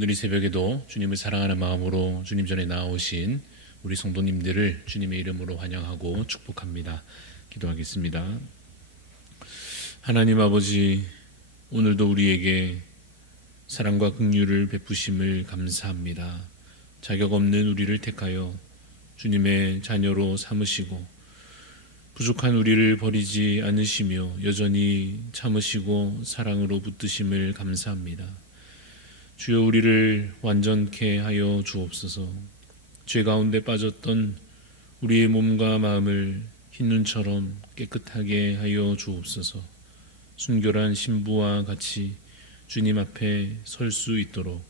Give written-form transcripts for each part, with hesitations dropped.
오늘 이 새벽에도 주님을 사랑하는 마음으로 주님 전에 나오신 우리 성도님들을 주님의 이름으로 환영하고 축복합니다. 기도하겠습니다. 하나님 아버지, 오늘도 우리에게 사랑과 긍휼을 베푸심을 감사합니다. 자격 없는 우리를 택하여 주님의 자녀로 삼으시고 부족한 우리를 버리지 않으시며 여전히 참으시고 사랑으로 붙드심을 감사합니다. 주여, 우리를 완전케 하여 주옵소서. 죄 가운데 빠졌던 우리의 몸과 마음을 흰눈처럼 깨끗하게 하여 주옵소서. 순결한 신부와 같이 주님 앞에 설 수 있도록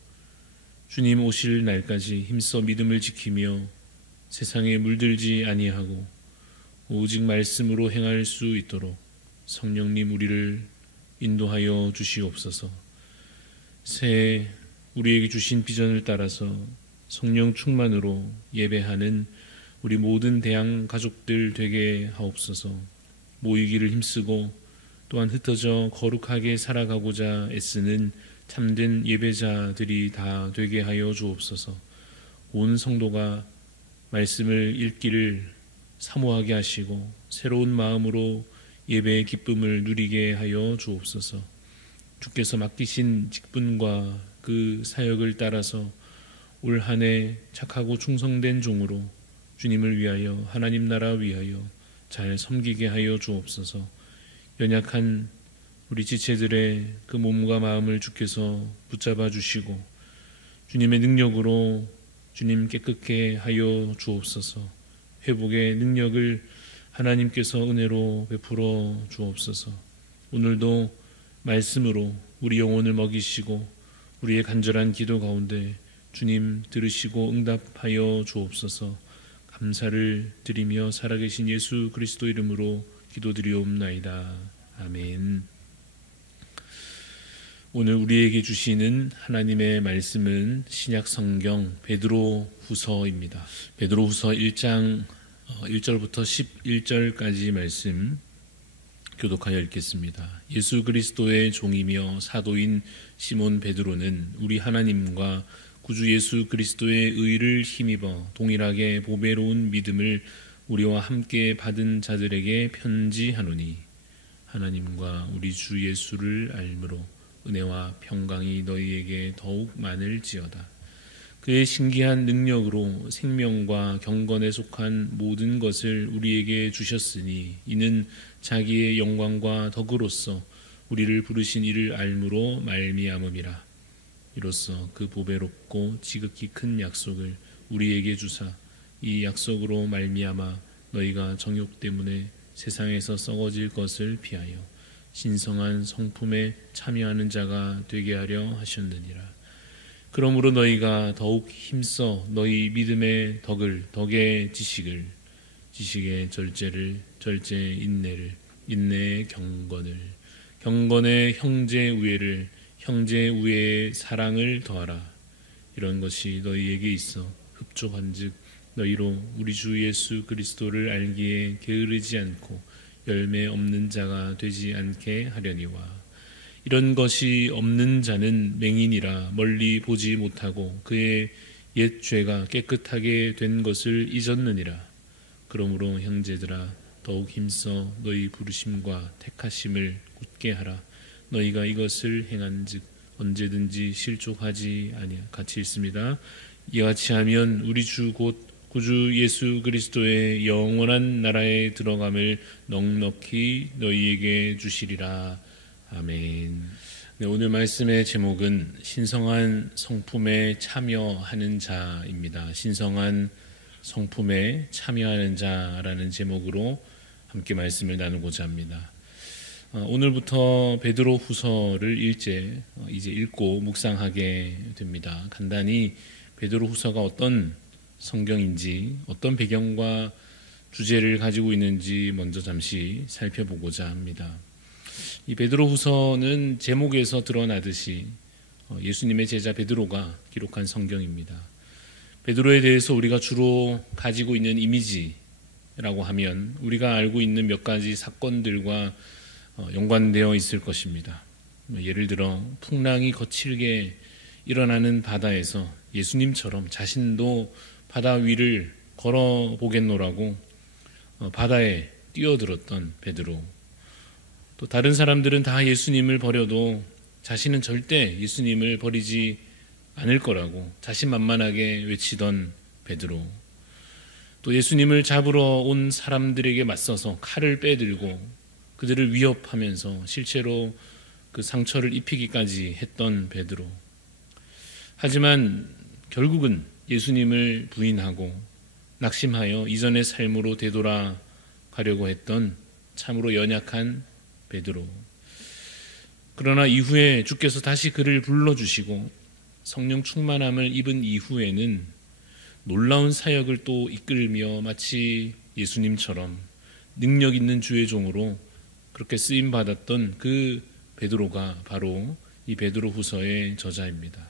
주님 오실 날까지 힘써 믿음을 지키며 세상에 물들지 아니하고 오직 말씀으로 행할 수 있도록 성령님 우리를 인도하여 주시옵소서. 새해 우리에게 주신 비전을 따라서 성령 충만으로 예배하는 우리 모든 대양 가족들 되게 하옵소서. 모이기를 힘쓰고 또한 흩어져 거룩하게 살아가고자 애쓰는 참된 예배자들이 다 되게 하여 주옵소서. 온 성도가 말씀을 읽기를 사모하게 하시고 새로운 마음으로 예배의 기쁨을 누리게 하여 주옵소서. 주께서 맡기신 직분과 그 사역을 따라서 올 한 해 착하고 충성된 종으로 주님을 위하여 하나님 나라 위하여 잘 섬기게 하여 주옵소서. 연약한 우리 지체들의 그 몸과 마음을 주께서 붙잡아 주시고 주님의 능력으로 주님 깨끗게 하여 주옵소서. 회복의 능력을 하나님께서 은혜로 베풀어 주옵소서. 오늘도 말씀으로 우리 영혼을 먹이시고 우리의 간절한 기도 가운데 주님 들으시고 응답하여 주옵소서. 감사를 드리며 살아계신 예수 그리스도 이름으로 기도드리옵나이다. 아멘. 오늘 우리에게 주시는 하나님의 말씀은 신약 성경 베드로 후서입니다. 베드로 후서 1장 1절부터 11절까지 말씀 교독하여 읽겠습니다. 예수 그리스도의 종이며 사도인 시몬 베드로는 우리 하나님과 구주 예수 그리스도의 의를 힘입어 동일하게 보배로운 믿음을 우리와 함께 받은 자들에게 편지하노니 하나님과 우리 주 예수를 알므로 은혜와 평강이 너희에게 더욱 많을지어다. 그의 신기한 능력으로 생명과 경건에 속한 모든 것을 우리에게 주셨으니 이는 자기의 영광과 덕으로서 우리를 부르신 이를 알므로 말미암음이라. 이로써 그 보배롭고 지극히 큰 약속을 우리에게 주사 이 약속으로 말미암아 너희가 정욕 때문에 세상에서 썩어질 것을 피하여 신성한 성품에 참여하는 자가 되게 하려 하셨느니라. 그러므로 너희가 더욱 힘써 너희 믿음의 덕을 덕의 지식을 지식의 절제를 절제의 인내를 인내의 경건을 경건의 형제 우애를 형제 우애의 사랑을 더하라. 이런 것이 너희에게 있어 흡족한즉 너희로 우리 주 예수 그리스도를 알기에 게으르지 않고 열매 없는 자가 되지 않게 하려니와. 이런 것이 없는 자는 맹인이라 멀리 보지 못하고 그의 옛 죄가 깨끗하게 된 것을 잊었느니라. 그러므로 형제들아 더욱 힘써 너희 부르심과 택하심을 굳게 하라. 너희가 이것을 행한즉 언제든지 실족하지 아니하. 같이 읽습니다. 이같이 하면 우리 주 곧 구주 예수 그리스도의 영원한 나라에 들어감을 넉넉히 너희에게 주시리라. 아멘. 네, 오늘 말씀의 제목은 신성한 성품에 참여하는 자입니다. 신성한 성품에 참여하는 자라는 제목으로 함께 말씀을 나누고자 합니다. 오늘부터 베드로 후서를 이제 읽고 묵상하게 됩니다. 간단히 베드로 후서가 어떤 성경인지 어떤 배경과 주제를 가지고 있는지 먼저 잠시 살펴보고자 합니다. 이 베드로 후서는 제목에서 드러나듯이 예수님의 제자 베드로가 기록한 성경입니다. 베드로에 대해서 우리가 주로 가지고 있는 이미지라고 하면 우리가 알고 있는 몇 가지 사건들과 연관되어 있을 것입니다. 예를 들어 풍랑이 거칠게 일어나는 바다에서 예수님처럼 자신도 바다 위를 걸어보겠노라고 바다에 뛰어들었던 베드로, 또 다른 사람들은 다 예수님을 버려도 자신은 절대 예수님을 버리지 않을 거라고 자신만만하게 외치던 베드로, 또 예수님을 잡으러 온 사람들에게 맞서서 칼을 빼들고 그들을 위협하면서 실제로 그 상처를 입히기까지 했던 베드로. 하지만 결국은 예수님을 부인하고 낙심하여 이전의 삶으로 되돌아가려고 했던 참으로 연약한 베드로. 그러나 이후에 주께서 다시 그를 불러주시고 성령 충만함을 입은 이후에는 놀라운 사역을 또 이끌며 마치 예수님처럼 능력 있는 주의 종으로 그렇게 쓰임받았던 그 베드로가 바로 이 베드로후서의 저자입니다.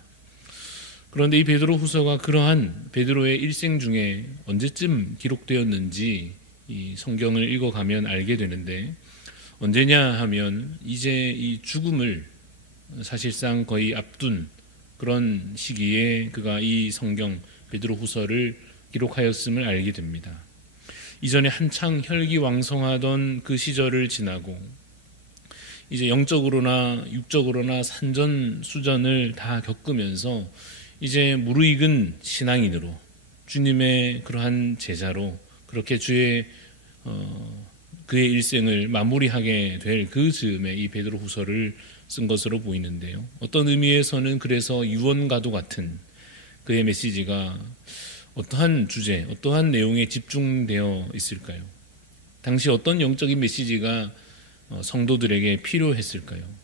그런데 이 베드로후서가 그러한 베드로의 일생 중에 언제쯤 기록되었는지 이 성경을 읽어가면 알게 되는데, 언제냐 하면 이제 이 죽음을 사실상 거의 앞둔 그런 시기에 그가 이 성경 베드로후서를 기록하였음을 알게 됩니다. 이전에 한창 혈기왕성하던 그 시절을 지나고 이제 영적으로나 육적으로나 산전수전을 다 겪으면서 이제 무르익은 신앙인으로 주님의 그러한 제자로 그렇게 그의 일생을 마무리하게 될 그 즈음에 이 베드로후서를 쓴 것으로 보이는데요. 어떤 의미에서는 그래서 유언과도 같은 그의 메시지가 어떠한 주제, 어떠한 내용에 집중되어 있을까요? 당시 어떤 영적인 메시지가 성도들에게 필요했을까요?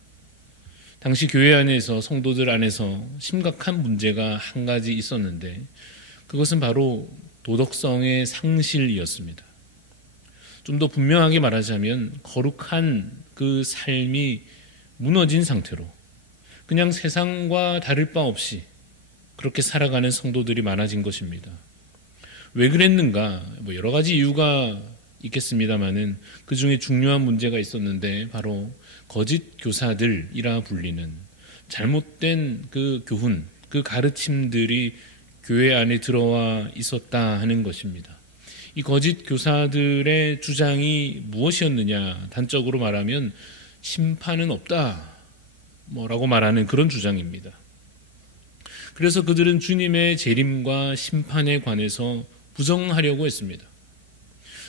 당시 교회 안에서, 성도들 안에서 심각한 문제가 한 가지 있었는데 그것은 바로 도덕성의 상실이었습니다. 좀 더 분명하게 말하자면 거룩한 그 삶이 무너진 상태로 그냥 세상과 다를 바 없이 그렇게 살아가는 성도들이 많아진 것입니다. 왜 그랬는가? 여러 가지 이유가 있겠습니다만은 그 중에 중요한 문제가 있었는데 바로 거짓 교사들이라 불리는 잘못된 그 교훈, 그 가르침들이 교회 안에 들어와 있었다 하는 것입니다. 이 거짓 교사들의 주장이 무엇이었느냐? 단적으로 말하면 심판은 없다 라고 말하는 그런 주장입니다. 그래서 그들은 주님의 재림과 심판에 관해서 부정하려고 했습니다.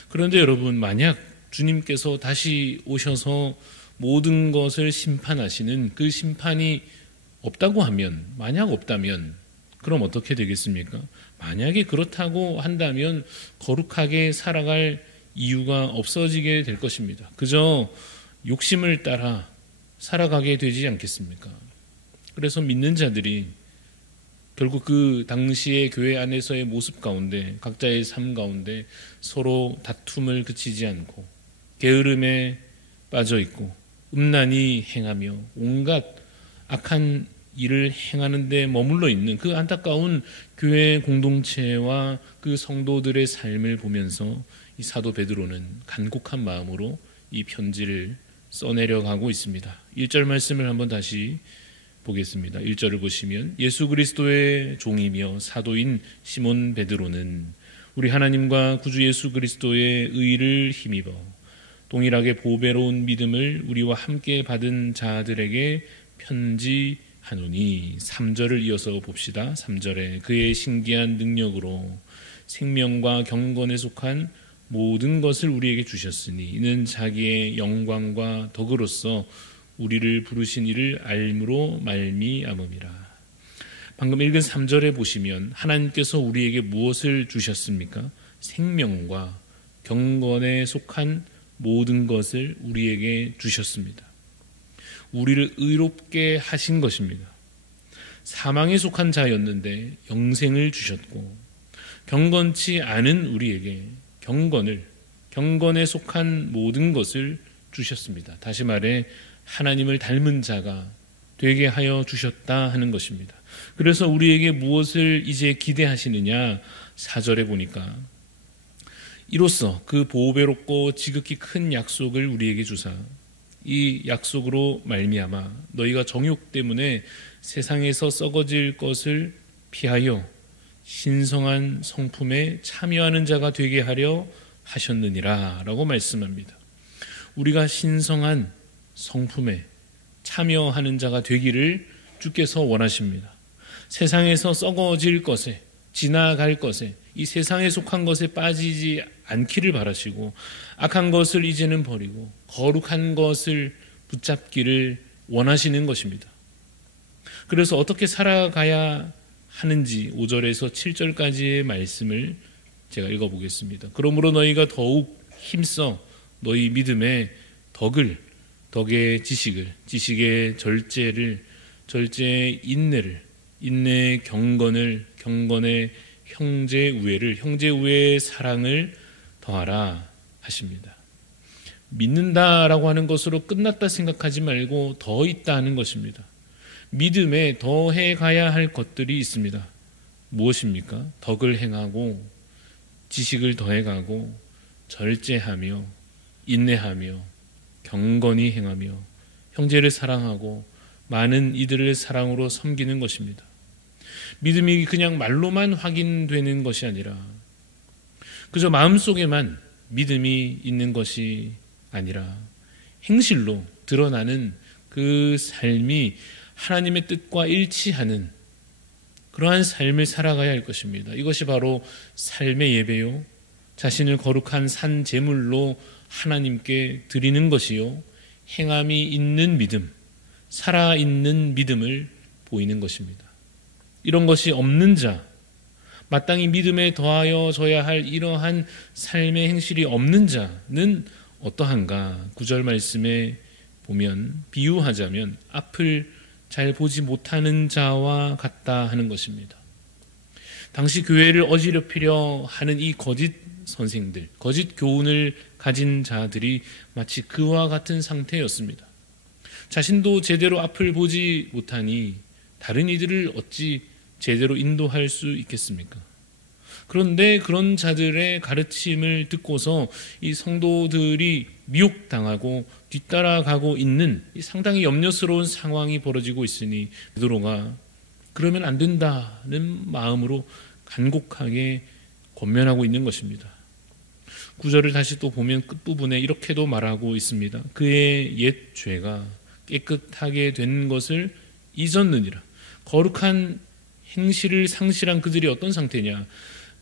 그런데 여러분, 만약 주님께서 다시 오셔서 모든 것을 심판하시는 그 심판이 없다고 하면, 만약 없다면 그럼 어떻게 되겠습니까? 만약에 그렇다고 한다면 거룩하게 살아갈 이유가 없어지게 될 것입니다. 그저 욕심을 따라 살아가게 되지 않겠습니까? 그래서 믿는 자들이 결국 그 당시의 교회 안에서의 모습 가운데, 각자의 삶 가운데 서로 다툼을 그치지 않고 게으름에 빠져 있고 음란히 행하며 온갖 악한 일을 행하는 데 머물러 있는 그 안타까운 교회 공동체와 그 성도들의 삶을 보면서 이 사도 베드로는 간곡한 마음으로 이 편지를 써내려가고 있습니다. 1절 말씀을 한번 다시 보겠습니다. 1절을 보시면 예수 그리스도의 종이며 사도인 시몬 베드로는 우리 하나님과 구주 예수 그리스도의 의를 힘입어 동일하게 보배로운 믿음을 우리와 함께 받은 자들에게 편지하노니. 3절을 이어서 봅시다. 3절에 그의 신기한 능력으로 생명과 경건에 속한 모든 것을 우리에게 주셨으니 이는 자기의 영광과 덕으로서 우리를 부르신 이를 알므로 말미암음이라. 방금 읽은 3절에 보시면 하나님께서 우리에게 무엇을 주셨습니까? 생명과 경건에 속한 모든 것을 우리에게 주셨습니다. 우리를 의롭게 하신 것입니다. 사망에 속한 자였는데 영생을 주셨고, 경건치 않은 우리에게 경건에 속한 모든 것을 주셨습니다. 다시 말해 하나님을 닮은 자가 되게 하여 주셨다 하는 것입니다. 그래서 우리에게 무엇을 이제 기대하시느냐? 4절에 보니까 이로써 그 보배롭고 지극히 큰 약속을 우리에게 주사 이 약속으로 말미암아 너희가 정욕 때문에 세상에서 썩어질 것을 피하여 신성한 성품에 참여하는 자가 되게 하려 하셨느니라 라고 말씀합니다. 우리가 신성한 성품에 참여하는 자가 되기를 주께서 원하십니다. 세상에서 썩어질 것에, 지나갈 것에, 이 세상에 속한 것에 빠지지 않기를 바라시고 악한 것을 이제는 버리고 거룩한 것을 붙잡기를 원하시는 것입니다. 그래서 어떻게 살아가야 하는지 5절에서 7절까지의 말씀을 제가 읽어보겠습니다. 그러므로 너희가 더욱 힘써 너희 믿음의 덕의 지식을, 지식의 절제를, 절제의 인내를, 인내의 경건을, 경건의 형제 우애를, 형제 우애의 사랑을 더하라 하십니다. 믿는다라고 하는 것으로 끝났다 생각하지 말고 더 있다 하는 것입니다. 믿음에 더해 가야 할 것들이 있습니다. 무엇입니까? 덕을 행하고 지식을 더해가고 절제하며 인내하며 경건히 행하며 형제를 사랑하고 많은 이들을 사랑으로 섬기는 것입니다. 믿음이 그냥 말로만 확인되는 것이 아니라 그저 마음속에만 믿음이 있는 것이 아니라 행실로 드러나는 그 삶이 하나님의 뜻과 일치하는 그러한 삶을 살아가야 할 것입니다. 이것이 바로 삶의 예배요, 자신을 거룩한 산 제물로 하나님께 드리는 것이요, 행함이 있는 믿음, 살아있는 믿음을 보이는 것입니다. 이런 것이 없는 자, 마땅히 믿음에 더하여져야 할 이러한 삶의 행실이 없는 자는 어떠한가? 9절 말씀에 보면 비유하자면 앞을 잘 보지 못하는 자와 같다 하는 것입니다. 당시 교회를 어지럽히려 하는 이 거짓 선생들, 거짓 교훈을 가진 자들이 마치 그와 같은 상태였습니다. 자신도 제대로 앞을 보지 못하니 다른 이들을 어찌 제대로 인도할 수 있겠습니까? 그런데 그런 자들의 가르침을 듣고서 이 성도들이 미혹당하고 뒤따라가고 있는 상당히 염려스러운 상황이 벌어지고 있으니 베드로가 그러면 안 된다는 마음으로 간곡하게 권면하고 있는 것입니다. 9절을 다시 또 보면 끝부분에 이렇게도 말하고 있습니다. 그의 옛 죄가 깨끗하게 된 것을 잊었느니라. 거룩한 행실을 상실한 그들이 어떤 상태냐?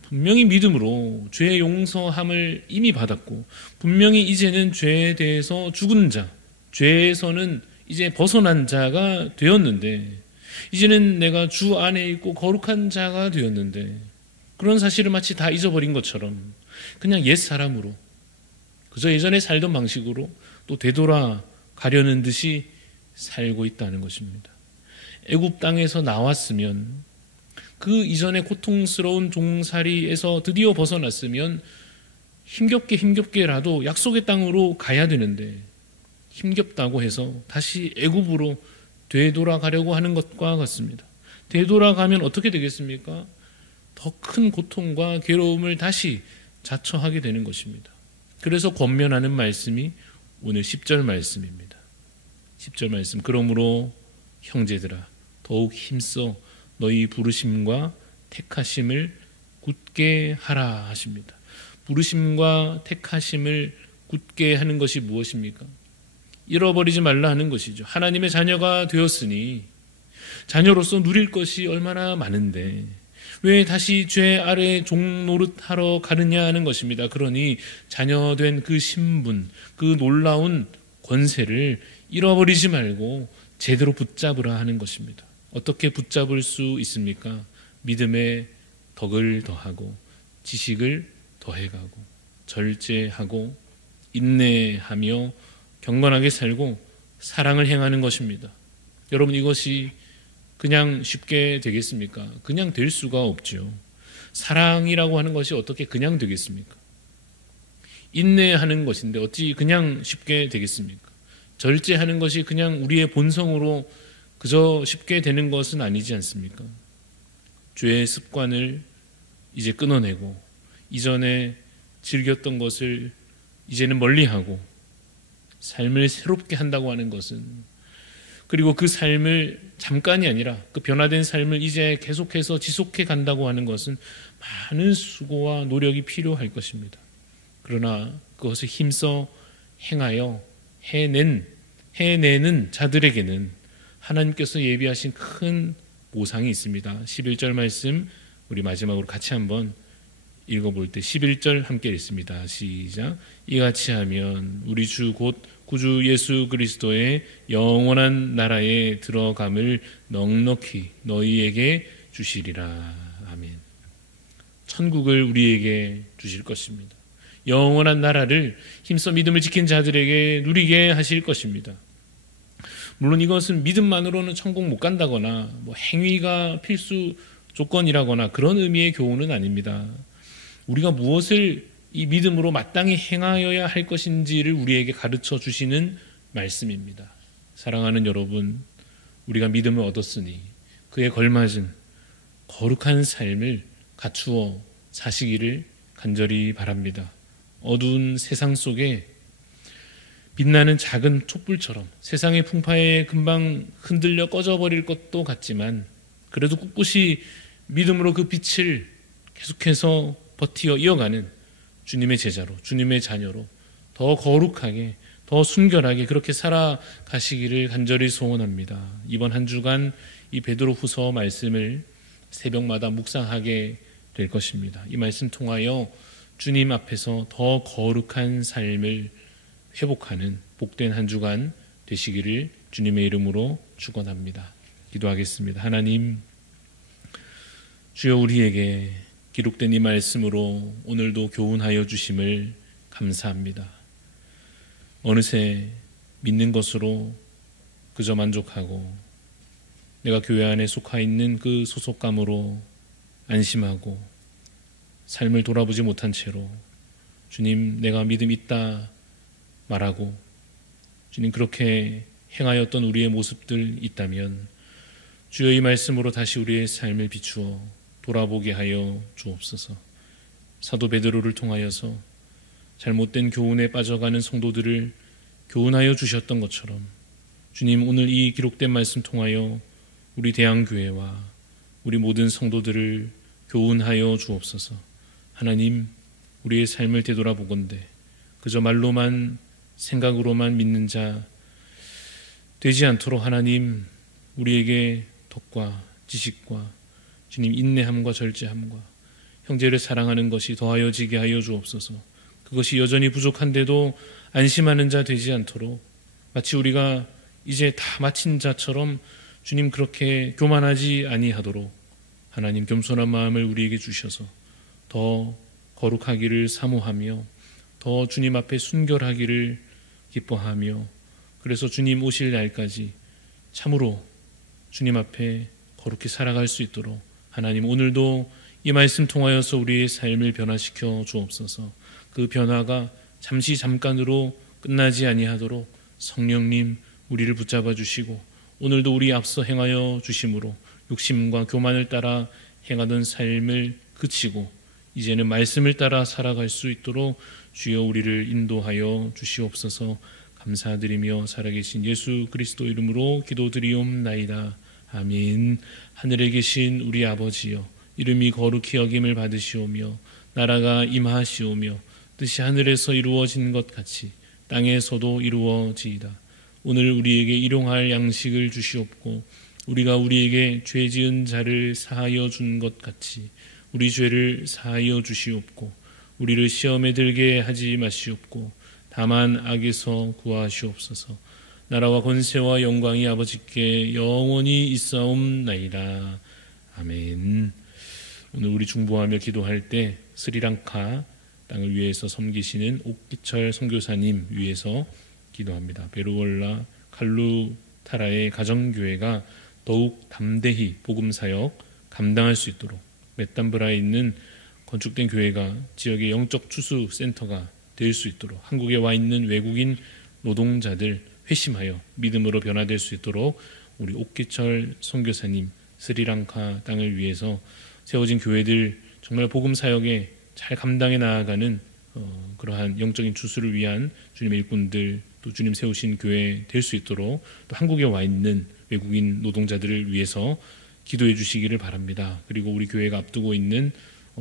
분명히 믿음으로 죄의 용서함을 이미 받았고 분명히 이제는 죄에 대해서 죽은 자, 죄에서는 이제 벗어난 자가 되었는데 이제는 내가 주 안에 있고 거룩한 자가 되었는데 그런 사실을 마치 다 잊어버린 것처럼 그냥 옛 사람으로 그저 예전에 살던 방식으로 또 되돌아가려는 듯이 살고 있다는 것입니다. 애굽 땅에서 나왔으면 그 이전의 고통스러운 종살이에서 드디어 벗어났으면 힘겹게라도 약속의 땅으로 가야 되는데 힘겹다고 해서 다시 애굽으로 되돌아가려고 하는 것과 같습니다. 되돌아가면 어떻게 되겠습니까? 더 큰 고통과 괴로움을 다시 자처하게 되는 것입니다. 그래서 권면하는 말씀이 오늘 10절 말씀입니다. 10절 말씀, 그러므로 형제들아 더욱 힘써 너희 부르심과 택하심을 굳게 하라 하십니다. 부르심과 택하심을 굳게 하는 것이 무엇입니까? 잃어버리지 말라 하는 것이죠. 하나님의 자녀가 되었으니 자녀로서 누릴 것이 얼마나 많은데 왜 다시 죄 아래 종노릇하러 가느냐 하는 것입니다. 그러니 자녀된 그 신분, 그 놀라운 권세를 잃어버리지 말고 제대로 붙잡으라 하는 것입니다. 어떻게 붙잡을 수 있습니까? 믿음의 덕을 더하고 지식을 더해가고 절제하고 인내하며 경건하게 살고 사랑을 행하는 것입니다. 여러분, 이것이 그냥 쉽게 되겠습니까? 그냥 될 수가 없죠. 사랑이라고 하는 것이 어떻게 그냥 되겠습니까? 인내하는 것인데 어찌 그냥 쉽게 되겠습니까? 절제하는 것이 그냥 우리의 본성으로 그저 쉽게 되는 것은 아니지 않습니까? 죄의 습관을 이제 끊어내고 이전에 즐겼던 것을 이제는 멀리하고 삶을 새롭게 한다고 하는 것은, 그리고 그 삶을 잠깐이 아니라 그 변화된 삶을 이제 계속해서 지속해 간다고 하는 것은 많은 수고와 노력이 필요할 것입니다. 그러나 그것을 힘써 행하여 해내는 자들에게는 하나님께서 예비하신 큰 보상이 있습니다. 11절 말씀 우리 마지막으로 같이 한번 읽어볼 때 11절 함께 읽습니다. 시작. 이같이 하면 우리 주 곧 구주 예수 그리스도의 영원한 나라에 들어감을 넉넉히 너희에게 주시리라. 아멘. 천국을 우리에게 주실 것입니다. 영원한 나라를 힘써 믿음을 지킨 자들에게 누리게 하실 것입니다. 물론 이것은 믿음만으로는 천국 못 간다거나 행위가 필수 조건이라거나 그런 의미의 교훈은 아닙니다. 우리가 무엇을 이 믿음으로 마땅히 행하여야 할 것인지를 우리에게 가르쳐 주시는 말씀입니다. 사랑하는 여러분, 우리가 믿음을 얻었으니 그에 걸맞은 거룩한 삶을 갖추어 사시기를 간절히 바랍니다. 어두운 세상 속에 빛나는 작은 촛불처럼 세상의 풍파에 금방 흔들려 꺼져버릴 것도 같지만 그래도 꿋꿋이 믿음으로 그 빛을 계속해서 버티어 이어가는 주님의 제자로, 주님의 자녀로 더 거룩하게, 더 순결하게 그렇게 살아가시기를 간절히 소원합니다. 이번 한 주간 이 베드로후서 말씀을 새벽마다 묵상하게 될 것입니다. 이 말씀 통하여 주님 앞에서 더 거룩한 삶을 회복하는 복된 한 주간 되시기를 주님의 이름으로 축원합니다. 기도하겠습니다. 하나님, 주여 우리에게 기록된 이 말씀으로 오늘도 교훈하여 주심을 감사합니다. 어느새 믿는 것으로 그저 만족하고 내가 교회 안에 속하 있는 그 소속감으로 안심하고 삶을 돌아보지 못한 채로 주님, 내가 믿음 있다 말하고 주님 그렇게 행하였던 우리의 모습들 있다면 주여 이 말씀으로 다시 우리의 삶을 비추어 돌아보게 하여 주옵소서. 사도 베드로를 통하여서 잘못된 교훈에 빠져가는 성도들을 교훈하여 주셨던 것처럼 주님, 오늘 이 기록된 말씀 통하여 우리 대한교회와 우리 모든 성도들을 교훈하여 주옵소서. 하나님, 우리의 삶을 되돌아보건대 그저 말로만 생각으로만 믿는 자 되지 않도록 하나님, 우리에게 덕과 지식과 주님 인내함과 절제함과 형제를 사랑하는 것이 더하여지게 하여 주옵소서. 그것이 여전히 부족한데도 안심하는 자 되지 않도록 마치 우리가 이제 다 마친 자처럼 주님 그렇게 교만하지 아니하도록 하나님 겸손한 마음을 우리에게 주셔서 더 거룩하기를 사모하며 더 주님 앞에 순결하기를 기뻐하며 그래서 주님 오실 날까지 참으로 주님 앞에 거룩히 살아갈 수 있도록 하나님, 오늘도 이 말씀 통하여서 우리의 삶을 변화시켜 주옵소서. 그 변화가 잠깐으로 끝나지 아니하도록 성령님 우리를 붙잡아 주시고 오늘도 우리 앞서 행하여 주심으로 욕심과 교만을 따라 행하던 삶을 그치고 이제는 말씀을 따라 살아갈 수 있도록 주여 우리를 인도하여 주시옵소서. 감사드리며 살아계신 예수 그리스도 이름으로 기도드리옵나이다. 아멘. 하늘에 계신 우리 아버지여, 이름이 거룩히 여김을 받으시오며 나라가 임하시오며 뜻이 하늘에서 이루어진 것 같이 땅에서도 이루어지이다. 오늘 우리에게 일용할 양식을 주시옵고 우리가 우리에게 죄 지은 자를 사하여 준 것 같이 우리 죄를 사하여 주시옵고 우리를 시험에 들게 하지 마시옵고 다만 악에서 구하시옵소서. 나라와 권세와 영광이 아버지께 영원히 있사옵나이다. 아멘. 오늘 우리 중보하며 기도할 때 스리랑카 땅을 위해서 섬기시는 옥기철 선교사님 위해서 기도합니다. 베루월라 칼루타라의 가정교회가 더욱 담대히 복음사역 감당할 수 있도록 메탄브라에 있는 건축된 교회가 지역의 영적 추수 센터가 될 수 있도록 한국에 와 있는 외국인 노동자들 회심하여 믿음으로 변화될 수 있도록 우리 옥기철 선교사님 스리랑카 땅을 위해서 세워진 교회들 정말 복음 사역에 잘 감당해 나아가는 그러한 영적인 추수를 위한 주님의 일꾼들 또 주님 세우신 교회 될 수 있도록 또 한국에 와 있는 외국인 노동자들을 위해서 기도해 주시기를 바랍니다. 그리고 우리 교회가 앞두고 있는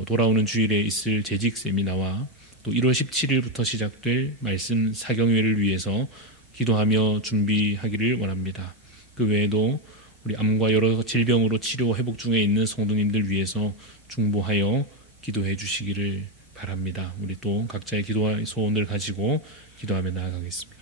돌아오는 주일에 있을 재직 세미나와 또 1월 17일부터 시작될 말씀 사경회를 위해서 기도하며 준비하기를 원합니다. 그 외에도 우리 암과 여러 질병으로 치료 회복 중에 있는 성도님들 위해서 중보하여 기도해 주시기를 바랍니다. 우리 또 각자의 기도와 소원을 가지고 기도하며 나아가겠습니다.